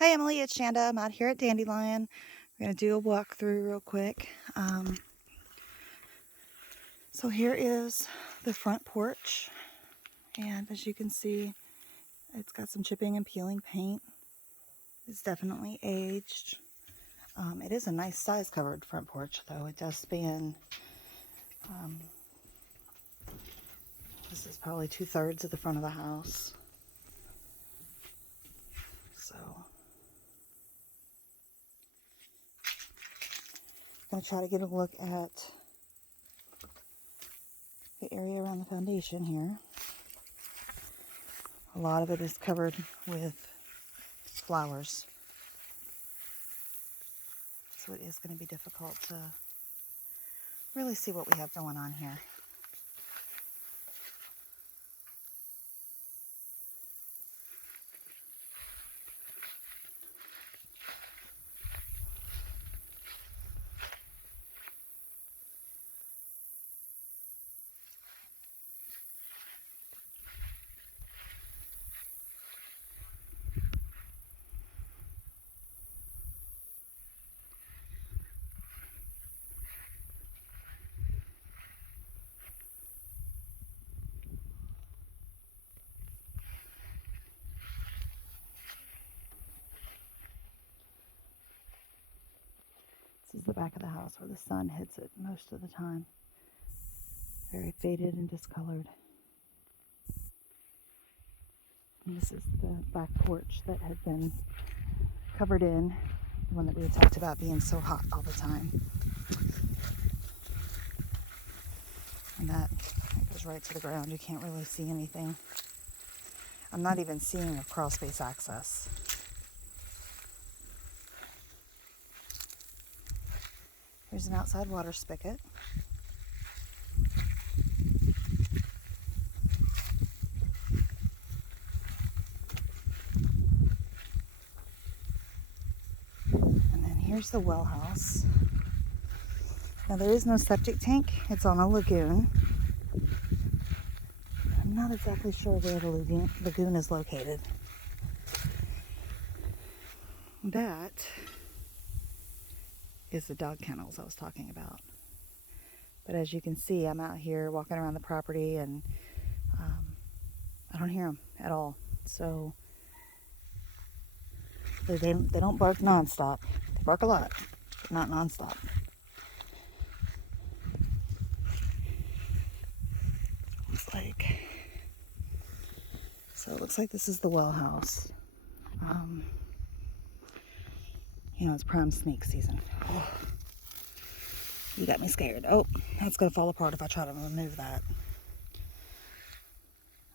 Hi Emily, it's Shanda. I'm out here at Dandelion. We're going to do a walkthrough real quick. So here is the front porch, and as you can see, it's got some chipping and peeling paint. It's definitely aged. It is a nice size covered front porch though. It does span, this is probably 2/3 of the front of the house. So I'm going to try to get a look at the area around the foundation here. A lot of it is covered with flowers, so it is going to be difficult to really see what we have going on here. This is the back of the house where the sun hits it most of the time. Very faded and discolored. And this is the back porch that had been covered in, the one that we had talked about being so hot all the time. And that goes right to the ground. You can't really see anything. I'm not even seeing a crawl space access. Here's an outside water spigot. And then here's the well house. Now there is no septic tank. It's on a lagoon. I'm not exactly sure where the lagoon is located. That is the dog kennels I was talking about. But as you can see, I'm out here walking around the property and I don't hear them at all. So they don't bark nonstop. They bark a lot, but not nonstop. So it looks like this is the well house. It's prime snake season. Oh, you got me scared. Oh, that's gonna fall apart if I try to remove that.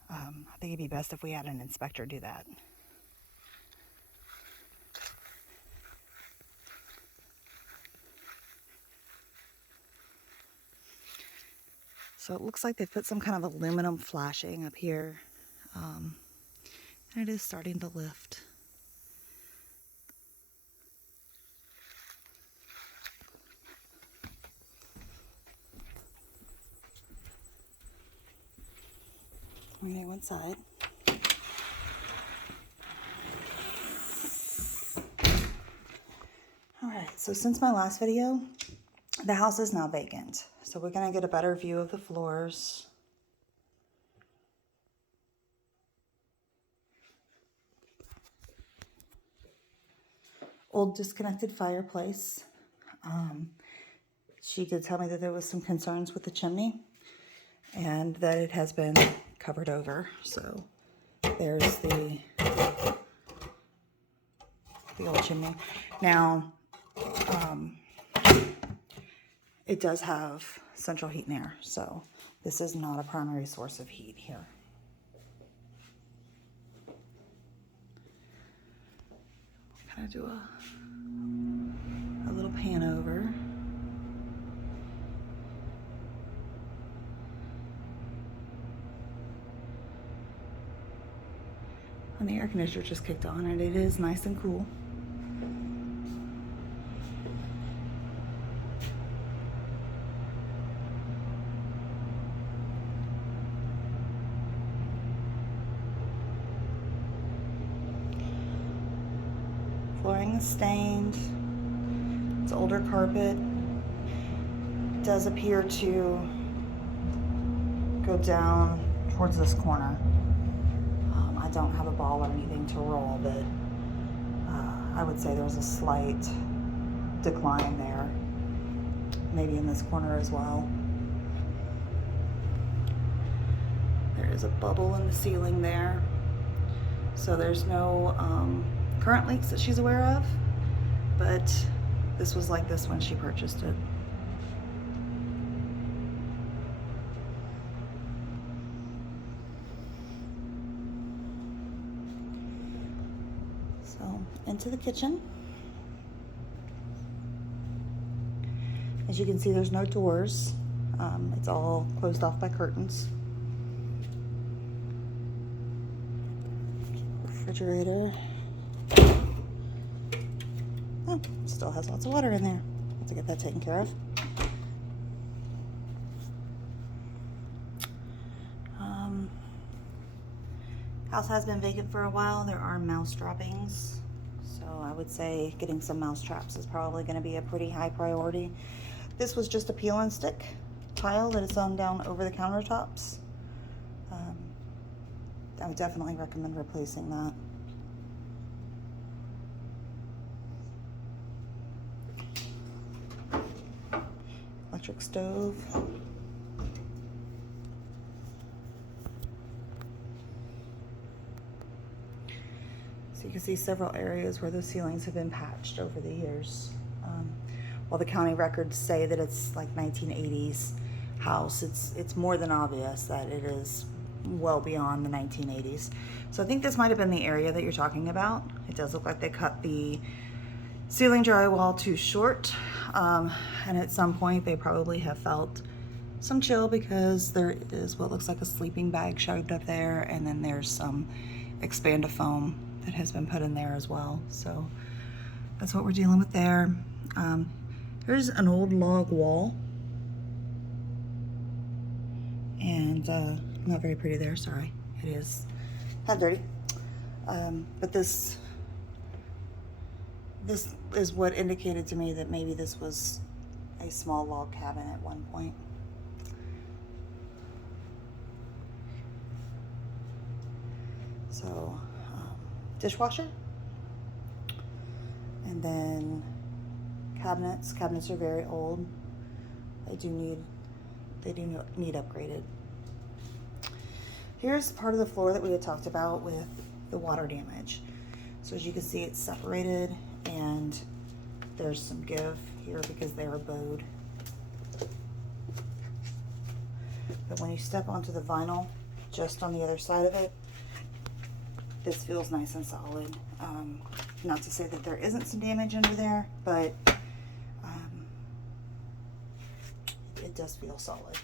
I think it'd be best if we had an inspector do that. So it looks like they've put some kind of aluminum flashing up here. And it is starting to lift. We're gonna go inside. Alright, so since my last video, the house is now vacant. So we're gonna get a better view of the floors. Old disconnected fireplace. She did tell me that there was some concerns with the chimney and that it has been covered over. So there's the old chimney. Now, it does have central heat and air, so this is not a primary source of heat here. Kind of do a little pan over. And the air conditioner just kicked on and it is nice and cool. Flooring is stained. It's older carpet. It does appear to go down towards this corner. I don't have a ball or anything to roll, but I would say there's a slight decline there. Maybe in this corner as well. There is a bubble in the ceiling there. So there's no current leaks that she's aware of, but this was like this when she purchased it. So into the kitchen. As you can see, there's no doors. It's all closed off by curtains. Refrigerator. Oh, still has lots of water in there. Have to get that taken care of. House has been vacant for a while. There are mouse droppings, so I would say getting some mouse traps is probably going to be a pretty high priority. This was just a peel and stick tile that is sewn down over the countertops. I would definitely recommend replacing that. Electric stove. So you can see several areas where the ceilings have been patched over the years. While the county records say that it's like 1980s house, it's more than obvious that it is well beyond the 1980s. So I think this might have been the area that you're talking about. It does look like they cut the ceiling drywall too short, and at some point they probably have felt some chill because there is what looks like a sleeping bag shoved up there, and then there's some expandifoam that has been put in there as well. So that's what we're dealing with there. There's an old log wall, and not very pretty there, sorry. It is kind of dirty. But this is what indicated to me that maybe this was a small log cabin at one point. So, dishwasher, and then cabinets. Cabinets are very old. They do need upgraded. Here's part of the floor that we had talked about with the water damage. So as you can see, it's separated, and there's some give here because they are bowed. But when you step onto the vinyl, just on the other side of it, this feels nice and solid. Not to say that there isn't some damage under there, but it does feel solid.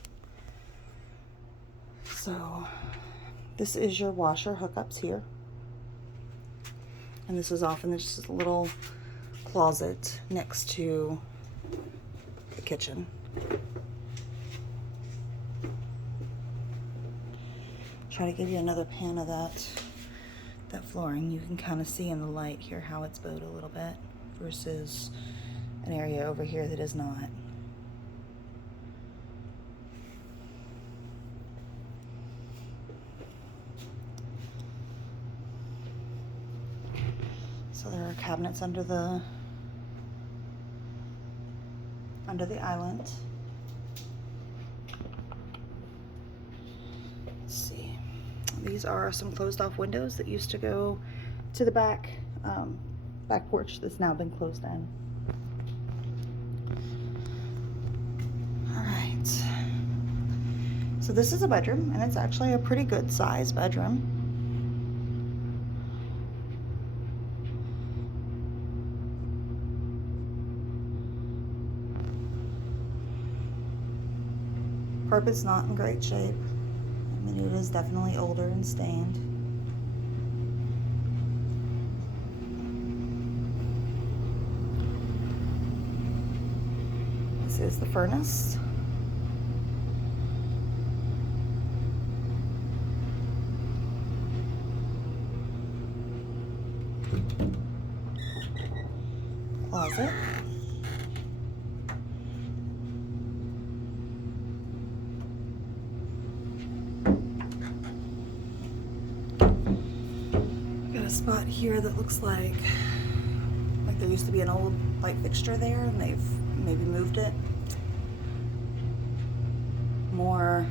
So this is your washer hookups here. And this is off in this little closet next to the kitchen. Try to give you another pan of that flooring. You can kind of see in the light here how it's bowed a little bit versus an area over here that is not. So there are cabinets under the island. Let's see. These are some closed off windows that used to go to the back porch that's now been closed in. All right. So this is a bedroom, and it's actually a pretty good size bedroom. Carpet's not in great shape. I mean, it is definitely older and stained. This is the furnace. closet. Got a spot here that looks like there used to be an old light fixture there and they've maybe moved it. More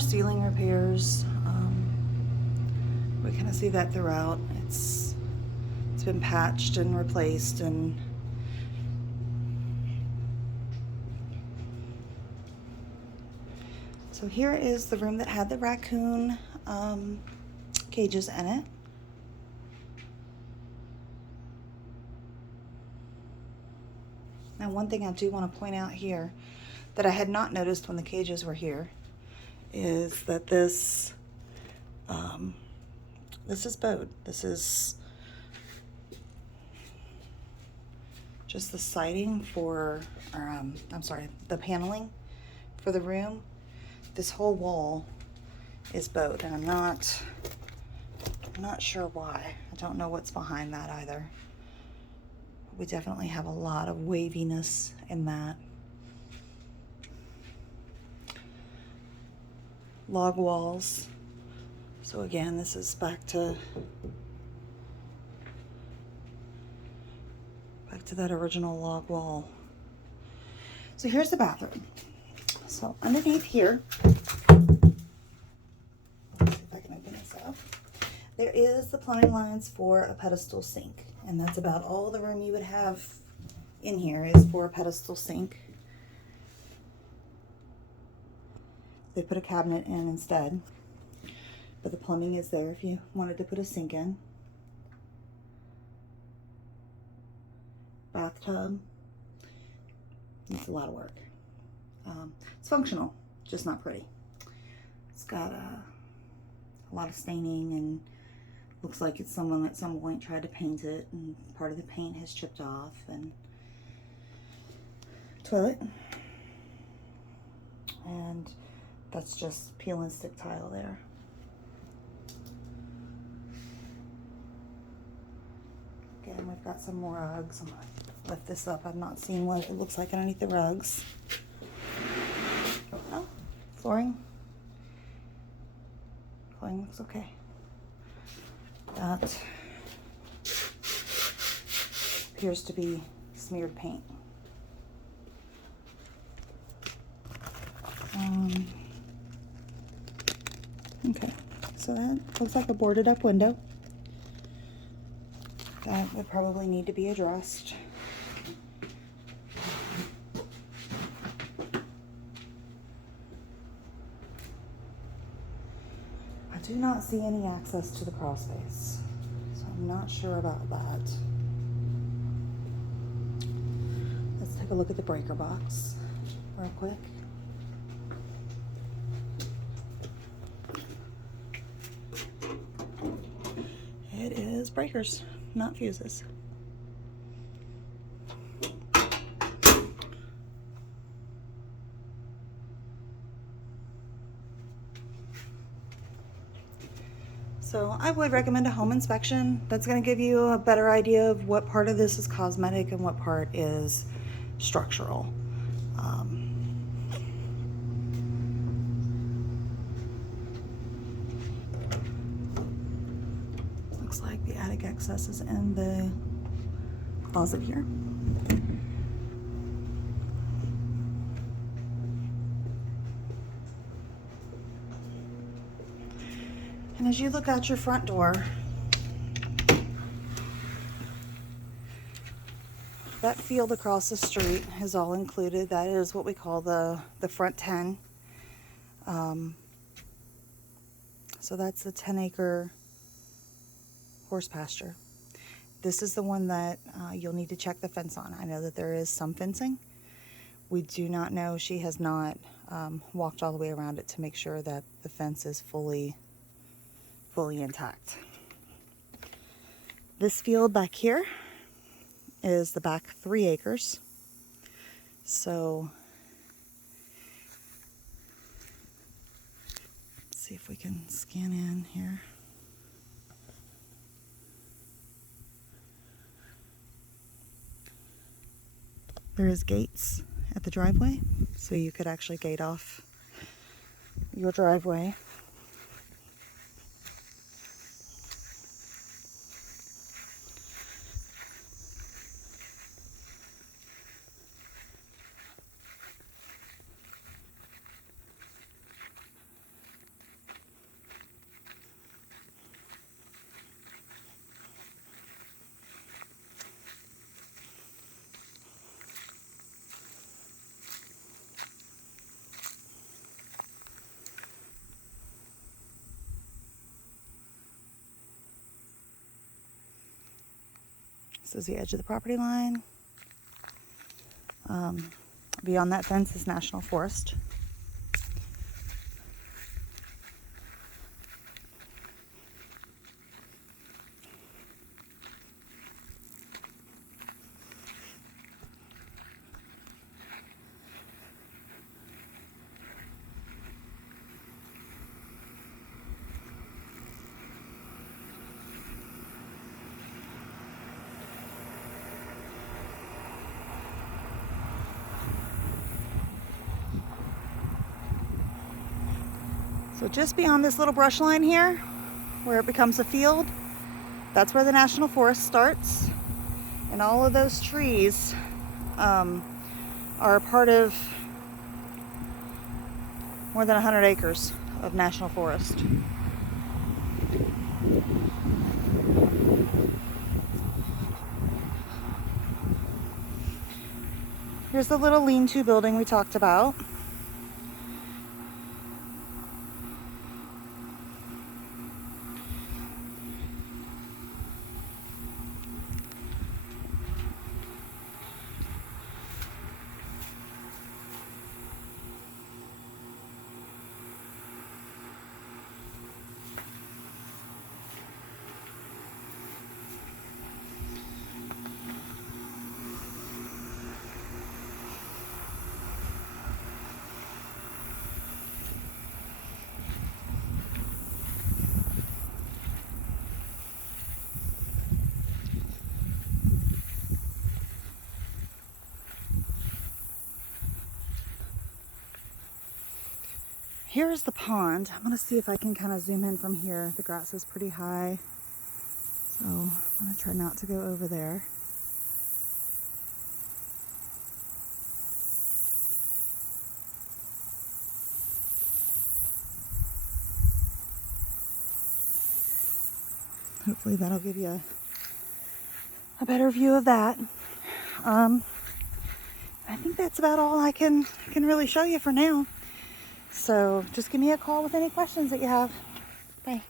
ceiling repairs. We kind of see that throughout. It's been patched and replaced, and so here is the room that had the raccoon cages in it. Now, one thing I do want to point out here that I had not noticed when the cages were here is that this is bowed. This is just the siding for, I'm sorry, the paneling for the room. This whole wall is bowed, and I'm not sure why. I don't know what's behind that either. We definitely have a lot of waviness in that. Log walls. So again, this is back to that original log wall. So here's the bathroom. So underneath here, let's see if I can open this up. There is the plumbing lines for a pedestal sink, and that's about all the room you would have in here is for a pedestal sink. They put a cabinet in instead, but the plumbing is there if you wanted to put a sink in. Bathtub needs a lot of work. It's functional, just not pretty. It's got a lot of staining, and looks like it's someone at some point tried to paint it, and part of the paint has chipped off. And toilet, and that's just peel and stick tile there. Again, we've got some more rugs. I'm gonna lift this up. I've not seen what it looks like underneath the rugs. Oh, flooring. Flooring looks okay. That appears to be smeared paint. Okay, so that looks like a boarded up window. That would probably need to be addressed. I do not see any access to the crawl space, so I'm not sure about that. Let's take a look at the breaker box real quick. It is breakers, not fuses. So I would recommend a home inspection. That's going to give you a better idea of what part of this is cosmetic and what part is structural. Looks like the attic access is in the closet here. And as you look out your front door, that field across the street is all included. That is what we call the front 10. So that's the 10-acre horse pasture. This is the one that you'll need to check the fence on. I know that there is some fencing. We do not know. She has not walked all the way around it to make sure that the fence is fully intact. This field back here is the back 3 acres. So let's see if we can scan in here. There is gates at the driveway, so you could actually gate off your driveway. This is the edge of the property line. Beyond that fence is National Forest. So just beyond this little brush line here, where it becomes a field, that's where the National Forest starts. And all of those trees are part of more than 100 acres of National Forest. Here's the little lean-to building we talked about. Here's the pond. I'm gonna see if I can kind of zoom in from here. The grass is pretty high, so I'm gonna try not to go over there. Hopefully that'll give you a better view of that. I think that's about all I can really show you for now. So just give me a call with any questions that you have. Bye.